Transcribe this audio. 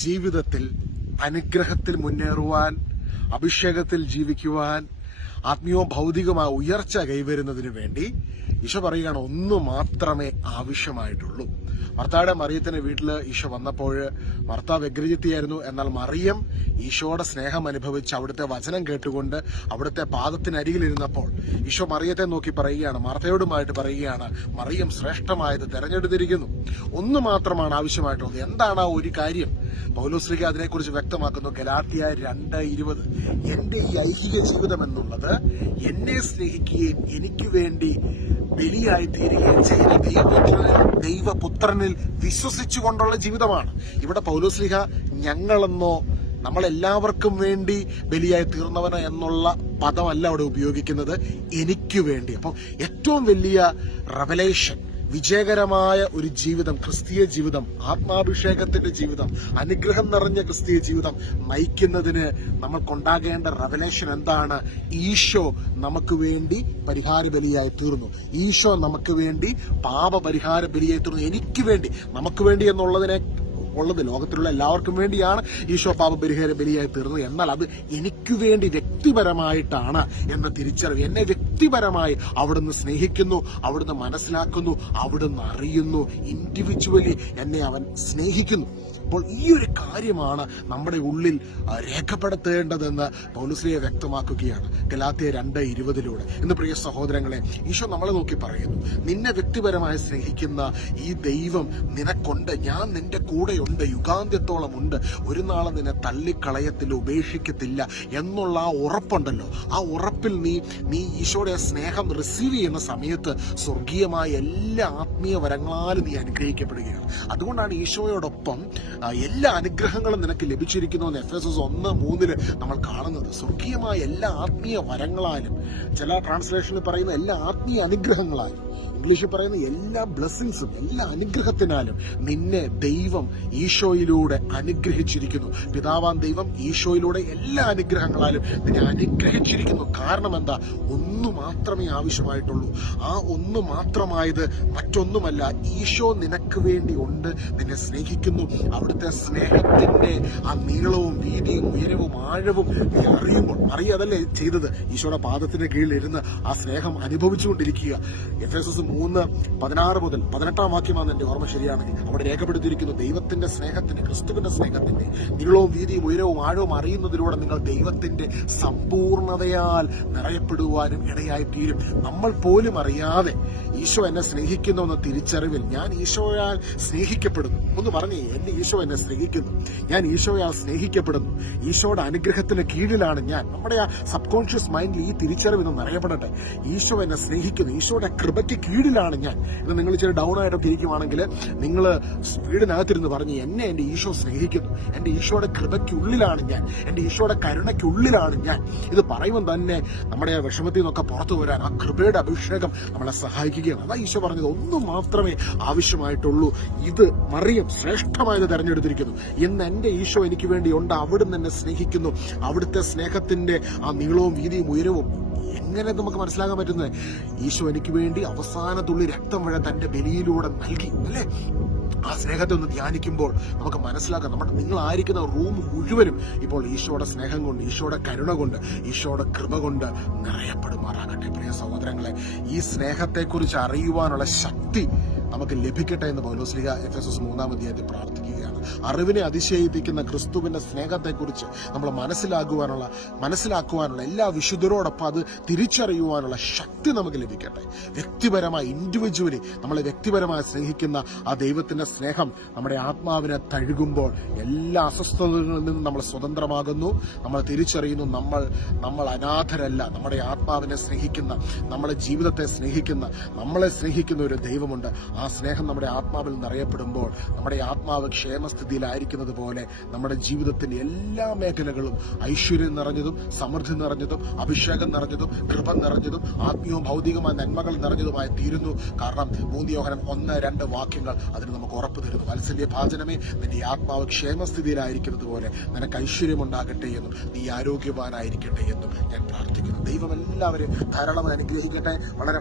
ജീവിതത്തിൽ അനുഗ്രഹത്തിൽ മുന്നേറുവാൻ, അഭിഷേകത്തിൽ ജീവിക്കുവാൻ, ആത്മീയവും ഭൗതികമായ ഉയർച്ച കൈവരുന്നതിന് വേണ്ടി ഈശോ പറയുകയാണ്, ഒന്ന് മാത്രമേ ആവശ്യമായിട്ടുള്ളൂ. മർത്തായുടെ മറിയത്തിന്റെ വീട്ടിൽ ഈശോ വന്നപ്പോൾ മർത്ത വ്യഗ്രചിത്തിയായിരുന്നു. എന്നാൽ മറിയം ഈശോയുടെ സ്നേഹം അനുഭവിച്ച് അവിടുത്തെ വചനം കേട്ടുകൊണ്ട് അവിടുത്തെ പാദത്തിനരികിലിരുന്നപ്പോൾ ഈശോ മറിയത്തെ നോക്കി പറയുകയാണ്, മർത്തയോടുമായിട്ട് പറയുകയാണ്, മറിയം ശ്രേഷ്ഠമായത് തെരഞ്ഞെടുത്തിരിക്കുന്നു. ഒന്ന് മാത്രമാണ് ആവശ്യമായിട്ടുള്ളത്. എന്താണ് ആ ഒരു കാര്യം? പൗലോസ്ലീഹ അതിനെക്കുറിച്ച് വ്യക്തമാക്കുന്നു. ഗലാത്യ 2:20, എന്റെ ഈ ഐഹിക ജീവിതം എന്നുള്ളത് എന്നെ സ്നേഹിക്കുകയും എനിക്ക് വേണ്ടി ബലിയായി തീരുകയും ചെയ്ത ദൈവപുത്രനിൽ വിശ്വസിച്ചുകൊണ്ടുള്ള ജീവിതമാണ്. ഇവിടെ പൗലോസ്ലീഹ ഞങ്ങളെന്നോ നമ്മളെല്ലാവർക്കും വേണ്ടി ബലിയായി തീർന്നവനോ എന്നുള്ള പദമല്ല അവിടെ ഉപയോഗിക്കുന്നത്, എനിക്ക് വേണ്ടി. അപ്പം ഏറ്റവും വലിയ റെവലേഷൻ, വിജയകരമായ ഒരു ജീവിതം, ക്രിസ്തീയ ജീവിതം, ആത്മാഭിഷേകത്തിന്റെ ജീവിതം, അനുഗ്രഹം നിറഞ്ഞ ക്രിസ്തീയ ജീവിതം നയിക്കുന്നതിന് നമ്മൾക്കുണ്ടാകേണ്ട റെവലേഷൻ എന്താണ്? ഈശോ നമുക്ക് വേണ്ടി പരിഹാര ബലിയായി തീർന്നു. ഈശോ നമുക്ക് വേണ്ടി പാപപരിഹാര ബലിയായി തീർന്നു. എനിക്ക് വേണ്ടി, നമുക്ക് വേണ്ടി എന്നുള്ളതിനെ ഉള്ളത് ലോകത്തിലുള്ള എല്ലാവർക്കും വേണ്ടിയാണ് ഈശോ പാപപരിഹാര ബലിയായി തീർന്നത്. എന്നാൽ അത് എനിക്ക് വേണ്ടി വ്യക്തിപരമായിട്ടാണ് എന്ന തിരിച്ചറിവ്. എന്നെ വ്യക്തിപരമായി അവിടുന്ന് സ്നേഹിക്കുന്നു, അവിടുന്ന് മനസ്സിലാക്കുന്നു, അവിടുന്ന് അറിയുന്നു. ഇൻഡിവിജ്വലി എന്നെ അവൻ സ്നേഹിക്കുന്നു. അപ്പോൾ ഈ ഒരു കാര്യമാണ് നമ്മുടെ ഉള്ളിൽ രേഖപ്പെടുത്തേണ്ടതെന്ന് പൗലോസ്ലീഹ വ്യക്തമാക്കുകയാണ് ഗലാത്യ 2:20. ഇന്ന് പ്രിയ സഹോദരങ്ങളെ, ഈശോ നമ്മളെ നോക്കി പറയുന്നു, നിന്നെ വ്യക്തിപരമായി സ്നേഹിക്കുന്ന ഈ ദൈവം നിനക്കുണ്ട്, ഞാൻ നിന്റെ കൂടെയുണ്ട്, യുഗാന്ത്യത്തോളം ഉണ്ട്, ഒരു നാളെ നിന്നെ തള്ളിക്കളയത്തില്ല, ഉപേക്ഷിക്കത്തില്ല എന്നുള്ള ആ ഉറപ്പുണ്ടല്ലോ. ആ ഉറപ്പിൽ നീ ഈശോയുടെ സ്നേഹം റിസീവ് ചെയ്യുന്ന സമയത്ത് സ്വർഗീയമായ എല്ലാ ആത്മീയ വരങ്ങളാലും നീ അനുഗ്രഹിക്കപ്പെടുകയാണ്. അതുകൊണ്ടാണ് ഈശോയോടൊപ്പം എല്ലാ അനുഗ്രഹങ്ങളും നിനക്ക് ലഭിച്ചിരിക്കുന്നു എന്ന് എഫെസോസ് 1:3 നമ്മൾ കാണുന്നത്. സ്വർഗീയമായ എല്ലാ ആത്മീയ വരങ്ങളാലും, ചില ട്രാൻസ്ലേഷനിൽ പറയുന്ന എല്ലാ ആത്മീയ അനുഗ്രഹങ്ങളാലും, ഇംഗ്ലീഷിൽ പറയുന്ന എല്ലാ ബ്ലെസ്സിങ്സും, എല്ലാ അനുഗ്രഹത്തിനാലും നിന്നെ ദൈവം ഈശോയിലൂടെ അനുഗ്രഹിച്ചിരിക്കുന്നു. പിതാവാൻ ദൈവം ഈശോയിലൂടെ എല്ലാ അനുഗ്രഹങ്ങളാലും നിന്നെ അനുഗ്രഹിച്ചിരിക്കുന്നു. കാരണം എന്താ? ഒന്ന് മാത്രമേ ആവശ്യമായിട്ടുള്ളൂ. ആ ഒന്ന് മാത്രമായത് മറ്റൊന്നുമല്ല, ഈശോ നിനക്ക് വേണ്ടി ഉണ്ട്, നിന്നെ സ്നേഹിക്കുന്നു. അവിടുത്തെ സ്നേഹത്തിന്റെ ആ നീളവും വീതിയും ഉയരവും ആഴവും നീ അറിയുമ്പോൾ, അറിയാതല്ലേ ചെയ്തത്? ഈശോയുടെ പാദത്തിന്റെ കീഴിൽ ഇരുന്ന് ആ സ്നേഹം അനുഭവിച്ചുകൊണ്ടിരിക്കുക. എഫെസോസ് 3:16 മുതൽ 18 വാക്യമാണ് എന്റെ ഓർമ്മ ശരിയാണെങ്കിൽ അവിടെ രേഖപ്പെടുത്തിയിരിക്കുന്നു, ദൈവത്തിന്റെ സ്നേഹത്തിന്, ക്രിസ്തുവിന്റെ സ്നേഹത്തിന്റെ നീളവും വീതിയും ഉയരവും ആഴവും അറിയുന്നതിലൂടെ നിങ്ങൾ ദൈവത്തിന്റെ സമ്പൂർണതയാൽ നിറയപ്പെടുവാനും ഇടയായി തീരും. നമ്മൾ പോലും അറിയാതെ ഈശോ എന്നെ സ്നേഹിക്കുന്നു എന്ന തിരിച്ചറിവിൽ ഞാൻ ഈശോയാൽ സ്നേഹിക്കപ്പെടുന്നു. ഒന്ന് പറഞ്ഞേ, എന്റെ ഈശോ എന്നെ സ്നേഹിക്കുന്നു, ഞാൻ ഈശോയാൽ സ്നേഹിക്കപ്പെടുന്നു, ഈശോയുടെ അനുഗ്രഹത്തിന് കീഴിലാണ് ഞാൻ. നമ്മുടെ ആ സബ് കോൺഷ്യസ് മൈൻഡിൽ ഈ തിരിച്ചറിവ് ഇന്ന് നിറയപ്പെടട്ടെ. ഈശോ എന്നെ സ്നേഹിക്കുന്നു, ഈശോയുടെ കൃപയ്ക്ക് കീഴിലാണ് ഞാൻ. ഇത് നിങ്ങൾ ഇച്ചിരി ഡൗൺ ആയിട്ടൊക്കെ ഇരിക്കുവാണെങ്കിൽ നിങ്ങൾ വീടിനകത്തിരുന്ന് പറഞ്ഞ്, എന്നെ എന്റെ ഈശോ സ്നേഹിക്കുന്നു, എന്റെ ഈശോയുടെ കൃപയ്ക്കുള്ളിലാണ് ഞാൻ, എന്റെ ഈശോയുടെ കരുണയ്ക്കുള്ളിലാണ് ഞാൻ. ഇത് പറയുമ്പോൾ തന്നെ നമ്മുടെ ആ വിഷമത്തിൽ നിന്നൊക്കെ പുറത്തു വരാൻ ആ കൃപയുടെ അഭിഷേകം നമ്മളെ സഹായിക്കുകയാണ്. അതാ ഈശോ പറഞ്ഞത്, ഒന്നു മാത്രമേ ആവശ്യമായിട്ടുള്ളൂ. ഇത് മറിയം ശ്രേഷ്ഠമായത് തെരഞ്ഞെടുത്തിരിക്കുന്നു എന്ന് എന്റെ ഈശോ എനിക്ക് വേണ്ടി ഉണ്ട്. അവിടുന്ന് എന്നെ സ്നേഹിക്കുന്നു. അവിടുത്തെ സ്നേഹത്തിന്റെ ആ നീളവും വീതിയും ഉയരവും എങ്ങനെ നമുക്ക് മനസ്സിലാക്കാൻ പറ്റുന്നത്? ഈശോ എനിക്ക് വേണ്ടി അവസാന തുള്ളി രക്തം വരെ തന്റെ ബലിയിലൂടെ നൽകി, അല്ലേ? ആ സ്നേഹത്തെ ഒന്ന് ധ്യാനിക്കുമ്പോൾ നമുക്ക് മനസ്സിലാക്കാം, നിങ്ങളായിരിക്കുന്ന റൂം മുഴുവനും ഇപ്പോൾ ഈശോയുടെ സ്നേഹം കൊണ്ട്, ഈശോയുടെ കരുണ കൊണ്ട്, ഈശോയുടെ കൃപ കൊണ്ട് നിറയപ്പെടുമാറാകട്ടെ. പ്രിയ സഹോദരങ്ങളെ, ഈ സ്നേഹത്തെക്കുറിച്ച് അറിയുവാനുള്ള ശക്തി നമുക്ക് ലഭിക്കട്ടെ എന്ന് പൗലോസ്ലീഹ എഫെസോസ് 3 പ്രാർത്ഥിക്കുകയാണ്. അറിവിനെ അതിശയിപ്പിക്കുന്ന ക്രിസ്തുവിന്റെ സ്നേഹത്തെക്കുറിച്ച് നമ്മൾ മനസ്സിലാക്കുവാനുള്ള എല്ലാ വിശുദ്ധരോടൊപ്പം അത് തിരിച്ചറിയുവാനുള്ള ശക്തി നമുക്ക് ലഭിക്കട്ടെ. വ്യക്തിപരമായി, ഇൻഡിവിജ്വലി നമ്മളെ വ്യക്തിപരമായി സ്നേഹിക്കുന്ന ആ ദൈവത്തിന്റെ സ്നേഹം നമ്മുടെ ആത്മാവിനെ തഴുകുമ്പോൾ എല്ലാ അസ്വസ്ഥതകളിൽ നിന്നും നമ്മൾ സ്വതന്ത്രമാകുന്നു. നമ്മൾ തിരിച്ചറിയുന്നു, നമ്മൾ അനാഥരല്ല. നമ്മുടെ ആത്മാവിനെ സ്നേഹിക്കുന്ന, നമ്മുടെ ജീവിതത്തെ സ്നേഹിക്കുന്ന, നമ്മളെ സ്നേഹിക്കുന്ന ഒരു ദൈവമുണ്ട്. ആ സ്നേഹം നമ്മുടെ ആത്മാവിൽ നിറയപ്പെടുമ്പോൾ നമ്മുടെ ആത്മാവ് ക്ഷേമസ്ഥിതിയിലായിരിക്കുന്നത് പോലെ നമ്മുടെ ജീവിതത്തിന്റെ എല്ലാ മേഖലകളും ഐശ്വര്യം നിറഞ്ഞതും, സമൃദ്ധി നിറഞ്ഞതും, അഭിഷേകം നിറഞ്ഞതും, കൃപ നിറഞ്ഞതും, ആത്മീയവും ഭൗതികമായ നന്മകൾ നിറഞ്ഞതുമായി തീരുന്നു. കാരണം 3 യോഹന്നാൻ 1-2 വാക്യങ്ങൾ അതിന് നമുക്ക് ഉറപ്പ് തരുന്നു. വാത്സല്യ ഭാജനമേ, നിന്റെ ആത്മാവ് ക്ഷേമസ്ഥിതിയിലായിരിക്കുന്നത് പോലെ നിനക്ക് ഐശ്വര്യമുണ്ടാകട്ടെ എന്നും നീ ആരോഗ്യവാനായിരിക്കട്ടെ എന്നും ഞാൻ പ്രാർത്ഥിക്കുന്നു. ദൈവം എല്ലാവരെയും ധാരാളമായി അനുഗ്രഹിക്കട്ടെ. വളരെ